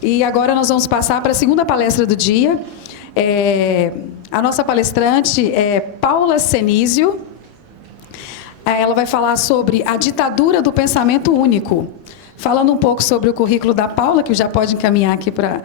E agora nós vamos passar para a segunda palestra do dia. A nossa palestrante é Paula Senísio. Ela vai falar sobre a ditadura do pensamento único. Falando um pouco sobre o currículo da Paula, que já pode encaminhar aqui para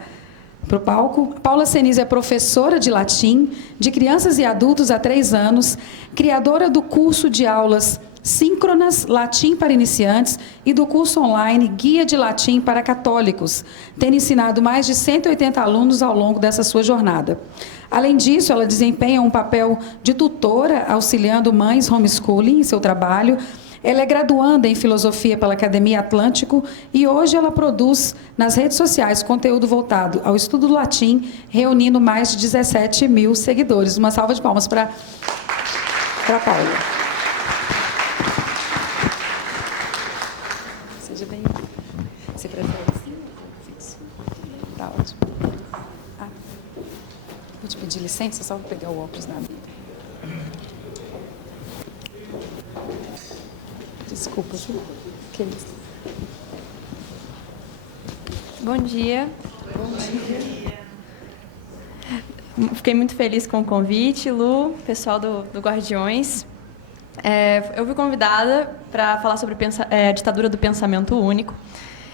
o palco. Paula Senísio é professora de latim, de crianças e adultos há 3 anos, criadora do curso de aulas síncronas Latim para iniciantes e do curso online Guia de Latim para Católicos, tendo ensinado mais de 180 alunos ao longo dessa sua jornada. Além disso, ela desempenha um papel de tutora, auxiliando mães homeschooling em seu trabalho. Ela é graduanda em Filosofia pela Academia Atlântico e hoje ela produz nas redes sociais conteúdo voltado ao estudo do latim, reunindo mais de 17 mil seguidores. Uma salva de palmas para Paula. Seja bem-vindo. Você prefere assim? Fixo. Tá ótimo. Vou te pedir licença, só vou pegar o óculos da Bíblia. Desculpa, Ju. Que isso? Bom dia. Bom dia. Fiquei muito feliz com o convite, Lu, pessoal do Guardiões. Eu fui convidada para falar sobre a ditadura do pensamento único.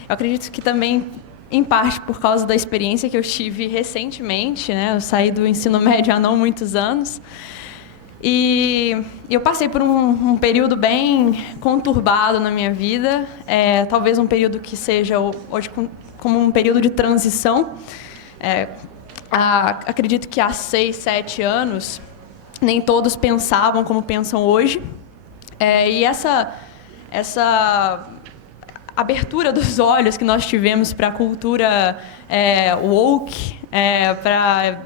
Eu acredito que também, em parte, por causa da experiência que eu tive recentemente, né? Eu saí do ensino médio há não muitos anos. E eu passei por um período bem conturbado na minha vida, talvez um período que seja hoje como um período de transição. Acredito que há 6, 7 anos, nem todos pensavam como pensam hoje. E essa abertura dos olhos que nós tivemos para a cultura woke, para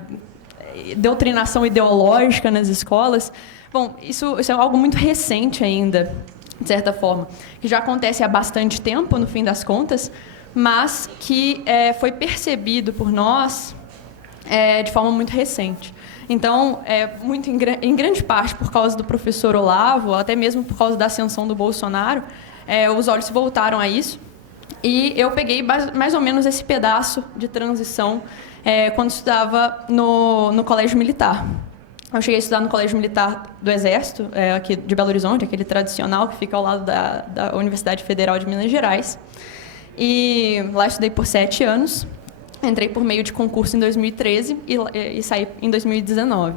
doutrinação ideológica nas escolas, bom, isso é algo muito recente ainda, de certa forma, que já acontece há bastante tempo, no fim das contas, mas que foi percebido por nós de forma muito recente. Então, muito em grande parte por causa do professor Olavo, até mesmo por causa da ascensão do Bolsonaro, os olhos se voltaram a isso. E eu peguei mais ou menos esse pedaço de transição quando estudava no Colégio Militar. Eu cheguei a estudar no Colégio Militar do Exército, aqui de Belo Horizonte, aquele tradicional que fica ao lado da Universidade Federal de Minas Gerais. E lá estudei por 7 anos. Entrei por meio de concurso em 2013 e saí em 2019.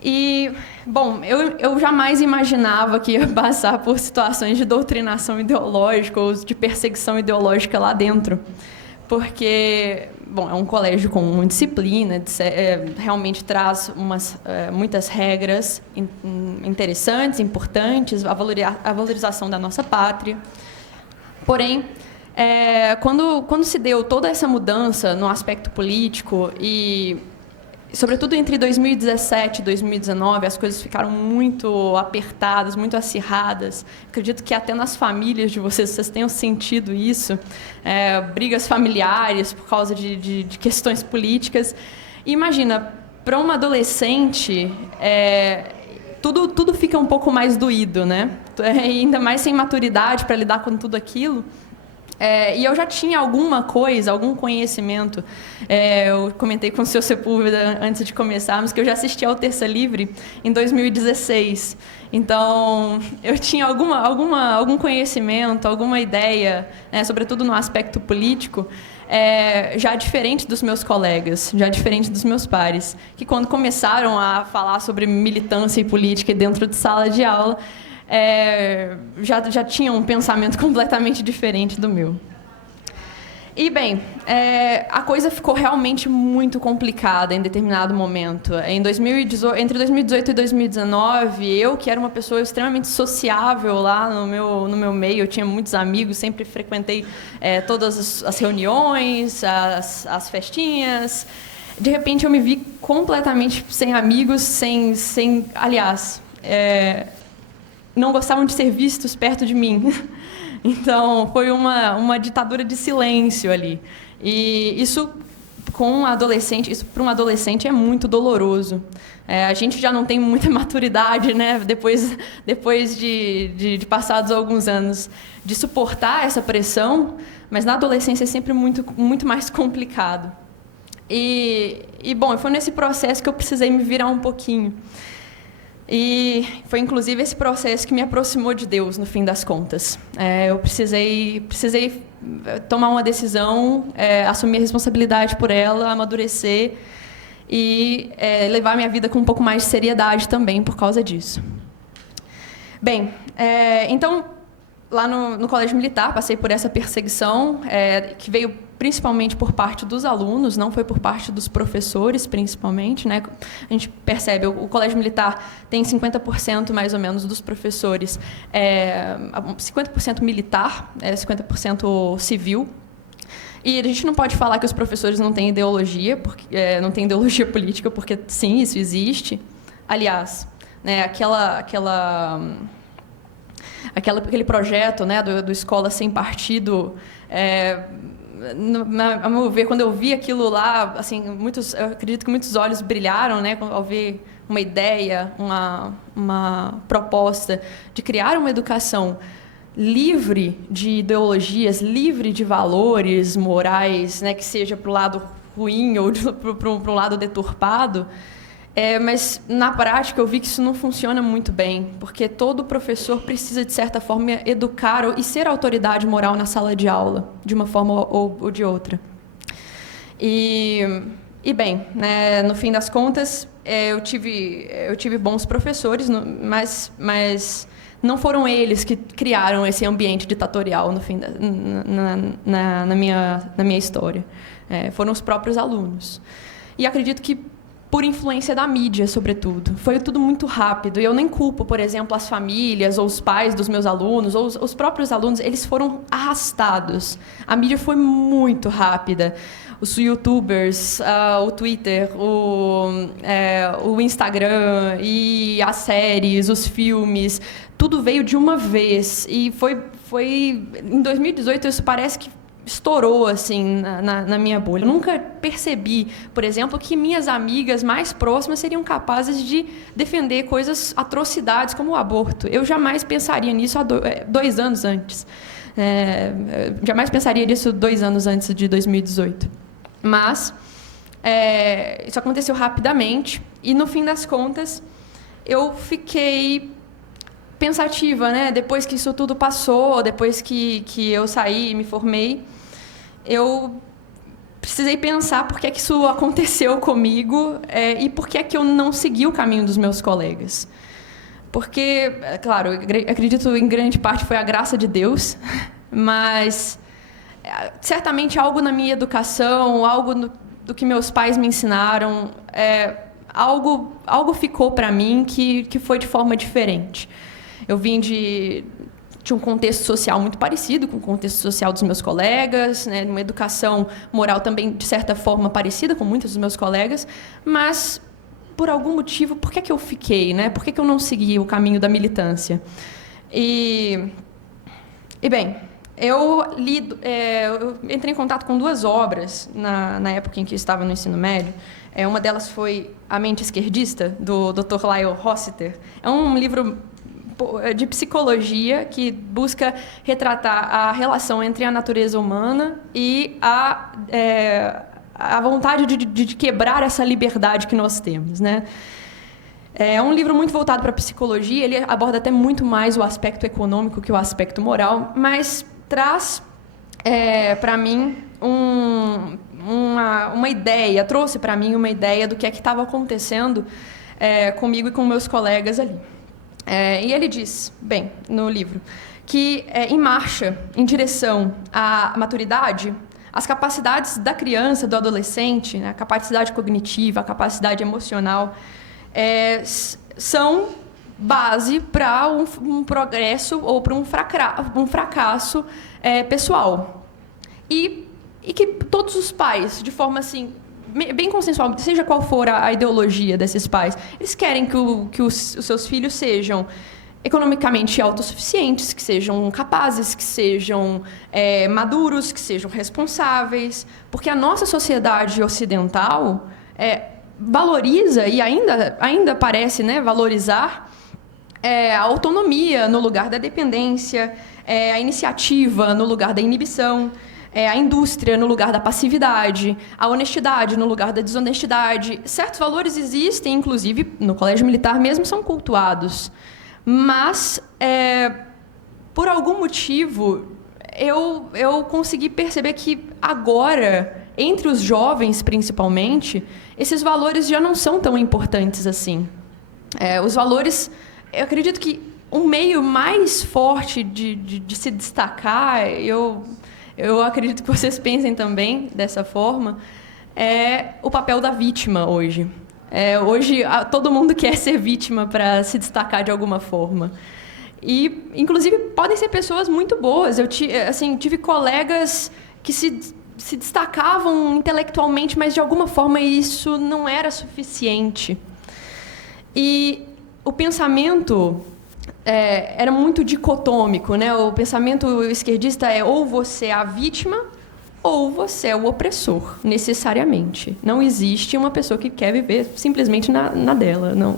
E, bom, eu jamais imaginava que ia passar por situações de doutrinação ideológica ou de perseguição ideológica lá dentro. Porque, bom, é um colégio com uma disciplina, realmente traz muitas regras interessantes, importantes, a valorização da nossa pátria. Porém, quando se deu toda essa mudança no aspecto político e, sobretudo, entre 2017 e 2019, as coisas ficaram muito apertadas, muito acirradas. Acredito que até nas famílias de vocês tenham sentido isso, brigas familiares por causa de questões políticas. E imagina, para uma adolescente, tudo fica um pouco mais doído, né? Ainda mais sem maturidade para lidar com tudo aquilo. E eu já tinha algum conhecimento. Eu comentei com o seu Sepúlveda antes de começarmos que eu já assisti ao Terça Livre em 2016. Então, eu tinha algum conhecimento, alguma ideia, sobretudo no aspecto político, já diferente dos meus colegas, já diferente dos meus pares, que quando começaram a falar sobre militância e política dentro de sala de aula, já tinha um pensamento completamente diferente do meu. E, bem, a coisa ficou realmente muito complicada em determinado momento. Entre 2018 e 2019, eu, que era uma pessoa extremamente sociável lá no meu meio, eu tinha muitos amigos, sempre frequentei todas as reuniões, as festinhas. De repente, eu me vi completamente sem amigos, aliás, não gostavam de ser vistos perto de mim. Então, foi uma ditadura de silêncio ali. E isso, para um adolescente, é muito doloroso. A gente já não tem muita maturidade, né? Depois de passados alguns anos, de suportar essa pressão, mas na adolescência é sempre muito mais complicado. Bom, foi nesse processo que eu precisei me virar um pouquinho. E foi, inclusive, esse processo que me aproximou de Deus, no fim das contas. Eu precisei tomar uma decisão, assumir a responsabilidade por ela, amadurecer e levar minha vida com um pouco mais de seriedade também por causa disso. Bem, então, lá no Colégio Militar, passei por essa perseguição, que veio principalmente por parte dos alunos, não foi por parte dos professores, principalmente, né? A gente percebe, o Colégio Militar tem 50% mais ou menos dos professores, 50% militar, 50% civil. E a gente não pode falar que os professores não têm ideologia, não têm ideologia política, porque sim, isso existe. Aliás, né, aquele projeto, né, do Escola Sem Partido, a meu ver, quando eu vi aquilo lá, assim, eu acredito que muitos olhos brilharam, né, ao ver uma ideia, uma proposta de criar uma educação livre de ideologias, livre de valores morais, né, que seja para o lado ruim ou para um lado deturpado. Mas, na prática, eu vi que isso não funciona muito bem, porque todo professor precisa, de certa forma, educar e ser autoridade moral na sala de aula, de uma forma ou de outra. Bem, né, no fim das contas, eu tive bons professores, mas não foram eles que criaram esse ambiente ditatorial no fim na minha história. Foram os próprios alunos. E acredito que por influência da mídia, sobretudo. Foi tudo muito rápido. E eu nem culpo, por exemplo, as famílias ou os pais dos meus alunos, ou os próprios alunos, eles foram arrastados. A mídia foi muito rápida. Os YouTubers, o Twitter, o Instagram, e as séries, os filmes, tudo veio de uma vez. E foi em 2018, isso parece que estourou assim na minha bolha. Eu nunca percebi, por exemplo, que minhas amigas mais próximas seriam capazes de defender atrocidades como o aborto. Eu jamais pensaria nisso 2 anos antes. Jamais pensaria nisso 2 anos antes de 2018. Mas isso aconteceu rapidamente e, no fim das contas, eu fiquei pensativa, né? Depois que isso tudo passou, depois que eu saí e me formei, eu precisei pensar por que isso aconteceu comigo e por que eu não segui o caminho dos meus colegas. Porque, claro, eu acredito em grande parte foi a graça de Deus, mas certamente algo na minha educação, algo do que meus pais me ensinaram, algo ficou para mim que foi de forma diferente. Eu vim de um contexto social muito parecido com o contexto social dos meus colegas, né, uma educação moral também, de certa forma, parecida com muitos dos meus colegas, mas, por algum motivo, por que eu fiquei? Né? Por que eu não segui o caminho da militância? Bem, eu entrei em contato com 2 obras na época em que eu estava no ensino médio. Uma delas foi A Mente Esquerdista, do Dr. Lyle Rossiter. É um livro de psicologia que busca retratar a relação entre a natureza humana e a vontade de quebrar essa liberdade que nós temos, né? É um livro muito voltado para a psicologia, ele aborda até muito mais o aspecto econômico que o aspecto moral, mas traz para mim uma ideia, trouxe para mim uma ideia do que estava acontecendo comigo e com meus colegas ali. E ele diz, bem, no livro, que em marcha, em direção à maturidade, as capacidades da criança, do adolescente, né, a capacidade cognitiva, a capacidade emocional, são base para um progresso ou para um fracasso pessoal. E que todos os pais, de forma assim, bem consensual, seja qual for a ideologia desses pais, eles querem que os seus filhos sejam economicamente autossuficientes, que sejam capazes, que sejam maduros, que sejam responsáveis, porque a nossa sociedade ocidental valoriza e ainda parece, né, valorizar a autonomia no lugar da dependência, a iniciativa no lugar da inibição. a indústria no lugar da passividade, a honestidade no lugar da desonestidade. Certos valores existem, inclusive, no colégio militar mesmo, são cultuados. Mas, por algum motivo, eu consegui perceber que agora, entre os jovens principalmente, esses valores já não são tão importantes assim. Os valores, eu acredito que um meio mais forte de se destacar, eu acredito que vocês pensem também dessa forma, é o papel da vítima hoje. Hoje, todo mundo quer ser vítima para se destacar de alguma forma. E, inclusive, podem ser pessoas muito boas. Eu tive colegas que se destacavam intelectualmente, mas, de alguma forma, isso não era suficiente. E o pensamento era muito dicotômico, né? O pensamento esquerdista é ou você é a vítima ou você é o opressor, necessariamente. Não existe uma pessoa que quer viver simplesmente na dela. Não.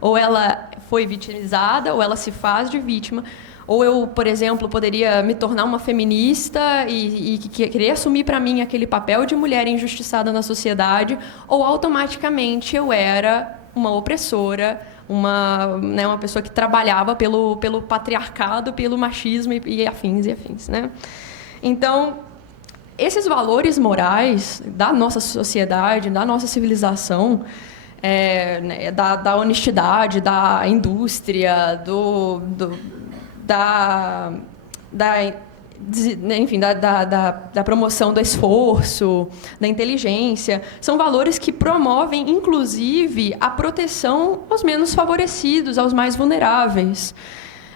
Ou ela foi vitimizada, ou ela se faz de vítima. Ou eu, por exemplo, poderia me tornar uma feminista e querer assumir para mim aquele papel de mulher injustiçada na sociedade, ou automaticamente eu era uma opressora, uma pessoa que trabalhava pelo patriarcado, pelo machismo e afins. Né? Então, esses valores morais da nossa sociedade, da nossa civilização, da honestidade, da indústria, da promoção do esforço, da inteligência, são valores que promovem, inclusive, a proteção aos menos favorecidos, aos mais vulneráveis.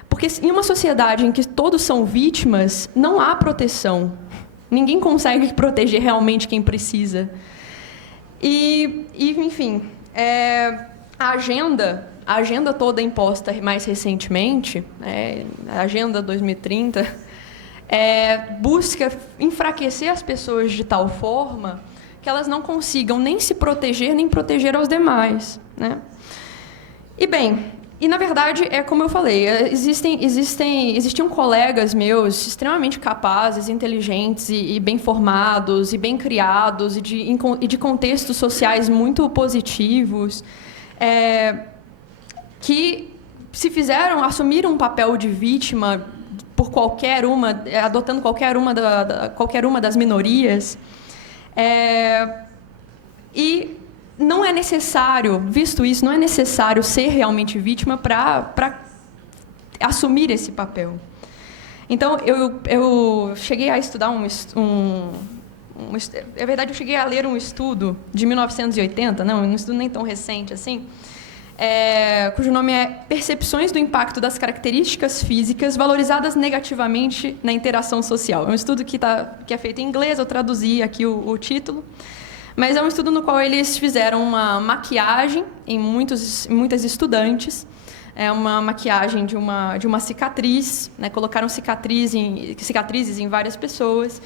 Porque em uma sociedade em que todos são vítimas, não há proteção. Ninguém consegue proteger realmente quem precisa. Enfim, a agenda toda imposta mais recentemente, a Agenda 2030, busca enfraquecer as pessoas de tal forma que elas não consigam nem se proteger, nem proteger aos demais. Né? E, na verdade, como eu falei, existiam colegas meus extremamente capazes, inteligentes e bem formados, e bem criados, e de contextos sociais muito positivos, que assumiram um papel de vítima por adotando qualquer uma das minorias. E não é necessário, visto isso, não é necessário ser realmente vítima para assumir esse papel. Então, eu cheguei a estudar na verdade, eu cheguei a ler um estudo de 1980, um estudo nem tão recente assim, cujo nome é Percepções do Impacto das Características Físicas Valorizadas Negativamente na Interação Social. É um estudo que é feito em inglês, eu traduzi aqui o título. Mas é um estudo no qual eles fizeram uma maquiagem em muitas estudantes, uma maquiagem de uma cicatriz, né? Colocaram cicatrizes em várias pessoas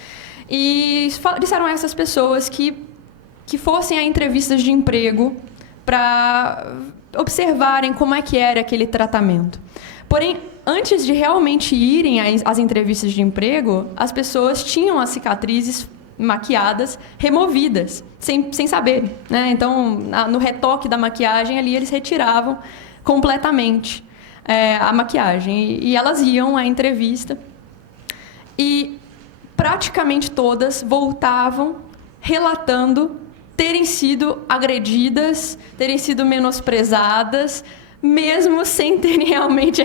e disseram a essas pessoas que fossem a entrevistas de emprego para observarem como é que era aquele tratamento. Porém, antes de realmente irem às entrevistas de emprego, as pessoas tinham as cicatrizes maquiadas, removidas, sem saber. Né? Então, no retoque da maquiagem, ali eles retiravam completamente a maquiagem. E elas iam à entrevista e praticamente todas voltavam relatando terem sido agredidas, terem sido menosprezadas, mesmo sem terem realmente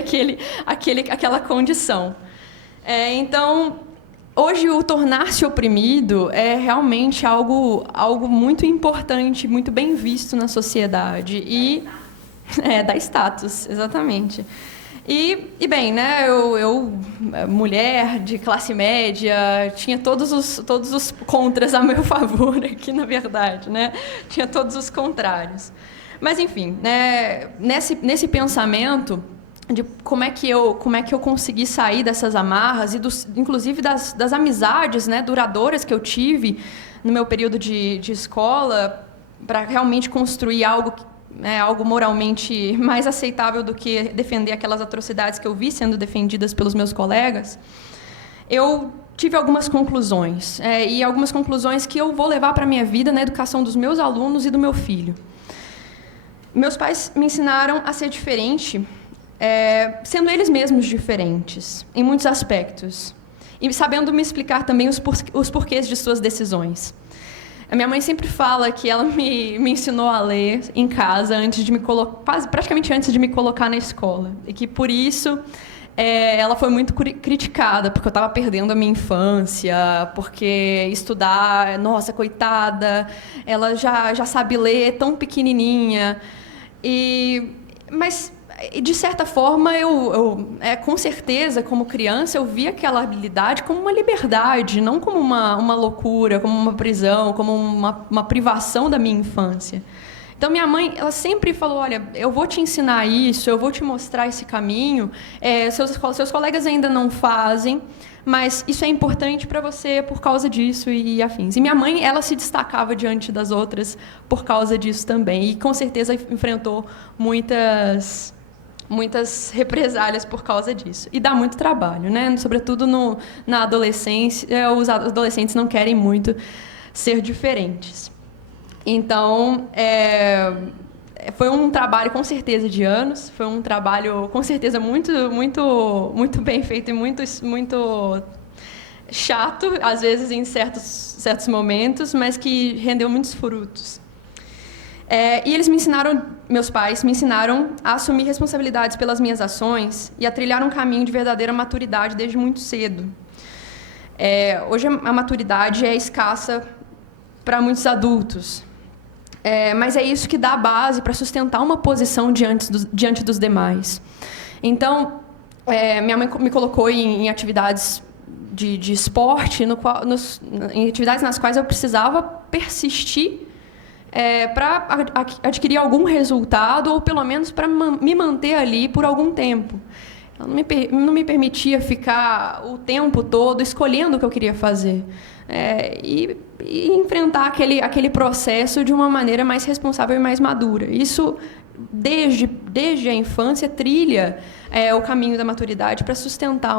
aquela condição. Então, hoje, o tornar-se oprimido é realmente algo muito importante, muito bem visto na sociedade. E dá status, exatamente. E bem, né, eu, mulher de classe média, tinha todos os contras a meu favor aqui, na verdade. Né? Tinha todos os contrários. Mas, enfim, né, nesse pensamento de como é que eu consegui sair dessas amarras e inclusive das amizades, né, duradouras que eu tive no meu período de escola para realmente construir algo moralmente mais aceitável do que defender aquelas atrocidades que eu vi sendo defendidas pelos meus colegas. Eu tive algumas conclusões, e algumas conclusões que eu vou levar para a minha vida na educação dos meus alunos e do meu filho. Meus pais me ensinaram a ser diferente, sendo eles mesmos diferentes, em muitos aspectos, e sabendo me explicar também os porquês de suas decisões. A minha mãe sempre fala que ela me ensinou a ler em casa antes de me praticamente antes de me colocar na escola, e que por isso ela foi muito criticada, porque eu estava perdendo a minha infância, porque estudar, nossa, coitada, ela já sabe ler tão pequenininha. Mas, de certa forma, com certeza, como criança, eu via aquela habilidade como uma liberdade, não como uma loucura, como uma prisão, como uma privação da minha infância. Então, minha mãe, ela sempre falou, olha, eu vou te ensinar isso, eu vou te mostrar esse caminho, seus colegas ainda não fazem, mas isso é importante para você por causa disso e afins. E minha mãe, ela se destacava diante das outras por causa disso também, e com certeza enfrentou muitas represálias por causa disso. E dá muito trabalho, né? Sobretudo na adolescência, os adolescentes não querem muito ser diferentes. Então, foi um trabalho, com certeza, de anos. Foi um trabalho, com certeza, muito, muito, muito bem feito e muito, muito chato, às vezes, em certos momentos, mas que rendeu muitos frutos. E eles meus pais me ensinaram a assumir responsabilidades pelas minhas ações e a trilhar um caminho de verdadeira maturidade desde muito cedo. Hoje, a maturidade é escassa para muitos adultos. Mas é isso que dá a base para sustentar uma posição diante dos demais. Então, minha mãe me colocou em atividades de esporte, em atividades nas quais eu precisava persistir para adquirir algum resultado, ou pelo menos para me manter ali por algum tempo. Ela não me permitia ficar o tempo todo escolhendo o que eu queria fazer. E enfrentar aquele processo de uma maneira mais responsável e mais madura. Isso, desde a infância, trilha o caminho da maturidade para sustentar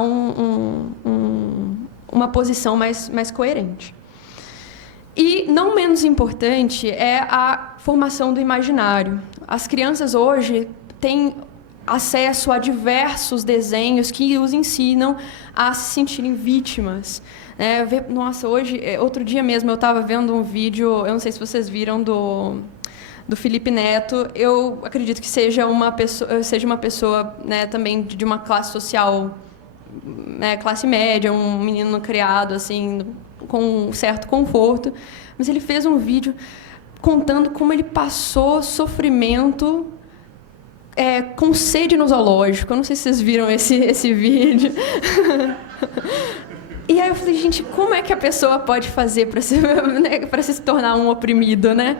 uma posição mais coerente. E, não menos importante, é a formação do imaginário. As crianças hoje têm acesso a diversos desenhos que os ensinam a se sentirem vítimas. Nossa, outro dia mesmo eu estava vendo um vídeo, eu não sei se vocês viram, do Felipe Neto. Eu acredito que seja uma pessoa, né, também de uma classe social, classe média, um menino criado assim, com um certo conforto, mas ele fez um vídeo contando como ele passou sofrimento com sede no zoológico. Eu não sei se vocês viram esse vídeo. E aí eu falei, gente, como é que a pessoa pode fazer para se tornar um oprimido, né?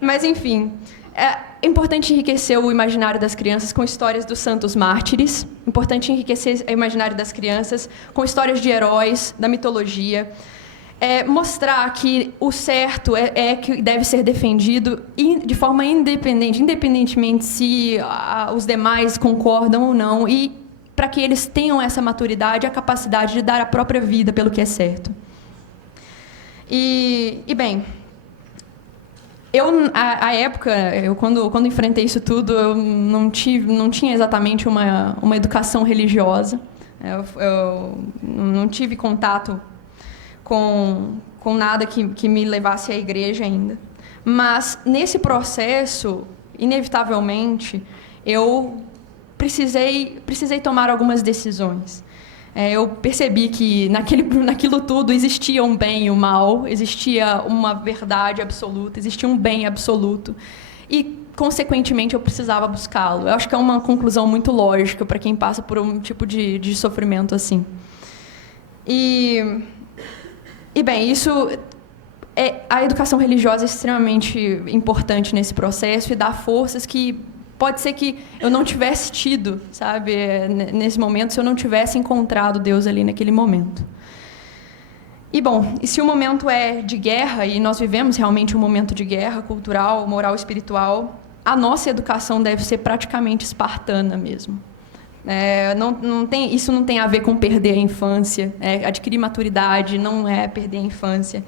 Mas, enfim, é importante enriquecer o imaginário das crianças com histórias dos santos mártires, importante enriquecer o imaginário das crianças com histórias de heróis, da mitologia, mostrar que o certo que deve ser defendido de forma independente, independentemente se os demais concordam ou não, e para que eles tenham essa maturidade, a capacidade de dar a própria vida pelo que é certo. Bem, à época, quando enfrentei isso tudo, eu não tinha exatamente uma educação religiosa. Eu não tive contato com nada que me levasse à igreja ainda. Mas, nesse processo, inevitavelmente, eu precisei tomar algumas decisões. Eu percebi que naquilo tudo existia um bem e um mal, existia uma verdade absoluta, existia um bem absoluto. E, consequentemente, eu precisava buscá-lo. Eu acho que é uma conclusão muito lógica para quem passa por um tipo de sofrimento assim. Bem, a educação religiosa é extremamente importante nesse processo e dá forças que pode ser que eu não tivesse tido, sabe, nesse momento, se eu não tivesse encontrado Deus ali naquele momento. E se o momento é de guerra, e nós vivemos realmente um momento de guerra cultural, moral, espiritual, a nossa educação deve ser praticamente espartana mesmo. Isso não tem a ver com perder a infância. Adquirir maturidade não é perder a infância.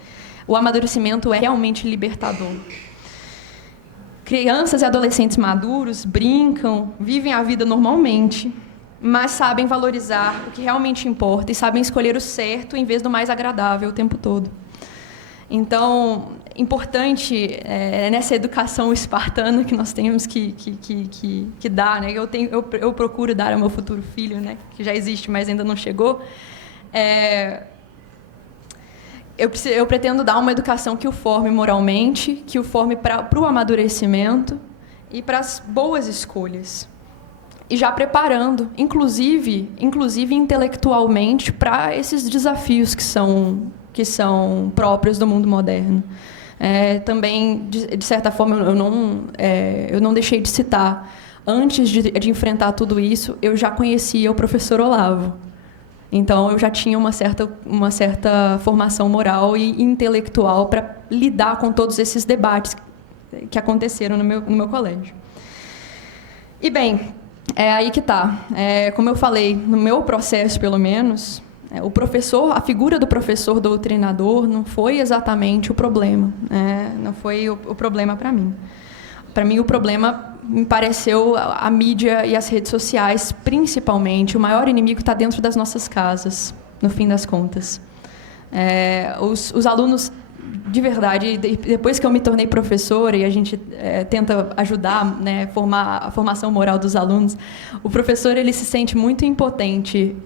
O amadurecimento é realmente libertador. Crianças e adolescentes maduros brincam, vivem a vida normalmente, mas sabem valorizar o que realmente importa e sabem escolher o certo em vez do mais agradável o tempo todo. Então, importante nessa educação espartana que nós temos que dar, né? Eu procuro dar ao meu futuro filho, né? Que já existe, mas ainda não chegou. Eu pretendo dar uma educação que o forme moralmente, que o forme para o amadurecimento e para as boas escolhas. E já preparando, inclusive intelectualmente, para esses desafios que são próprios do mundo moderno. Também, de certa forma, eu não deixei de citar. Antes de enfrentar tudo isso, eu já conhecia o professor Olavo. Então, eu já tinha uma certa formação moral e intelectual para lidar com todos esses debates que aconteceram no meu colégio. E, bem, é aí que está. Como eu falei, no meu processo, pelo menos, a figura do professor doutrinador não foi exatamente o problema. Não foi o problema para mim. Para mim, o problema me pareceu a mídia e as redes sociais, principalmente. O maior inimigo está dentro das nossas casas, no fim das contas. Os alunos, de verdade, depois que eu me tornei professora e a gente tenta ajudar, né, a formação moral dos alunos, o professor ele se sente muito impotente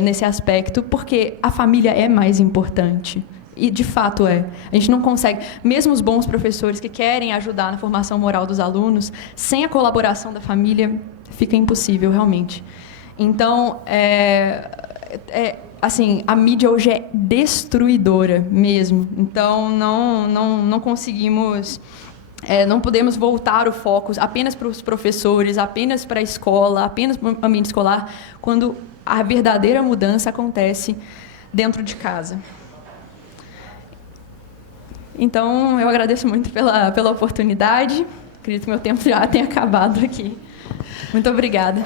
nesse aspecto, porque a família é mais importante. E, de fato, A gente não consegue, mesmo os bons professores que querem ajudar na formação moral dos alunos, sem a colaboração da família, fica impossível, realmente. Então, assim, a mídia hoje é destruidora mesmo. Então, não conseguimos... não podemos voltar o foco apenas para os professores, apenas para a escola, apenas para o ambiente escolar, quando a verdadeira mudança acontece dentro de casa. Então, eu agradeço muito pela oportunidade. Acredito que meu tempo já tenha acabado aqui. Muito obrigada.